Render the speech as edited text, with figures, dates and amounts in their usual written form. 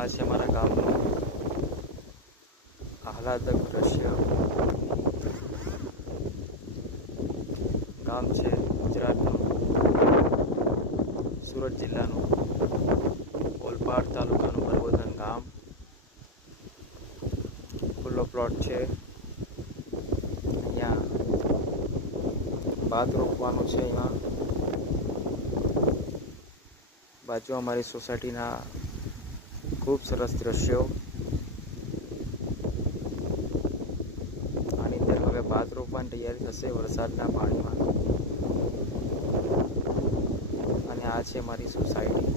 આ છે મારા ગામનું આહલાદક દ્રશ્ય. ગામ છે ગુજરાતનું, સુરત જિલ્લાનું ઓલપાડ તાલુકાનું બરબોધન ગામ. ખુલ્લો પ્લોટ છે. અહીંયા ભાત રોપવાનું છે. અહીંયા બાજુ અમારી સોસાયટીના ખૂબ સરસ દ્રશ્યો. આની અંદર હવે ભાત રોપવાની તૈયારી થશે વરસાદના પાણીમાં. અને આ છે મારી સોસાયટી.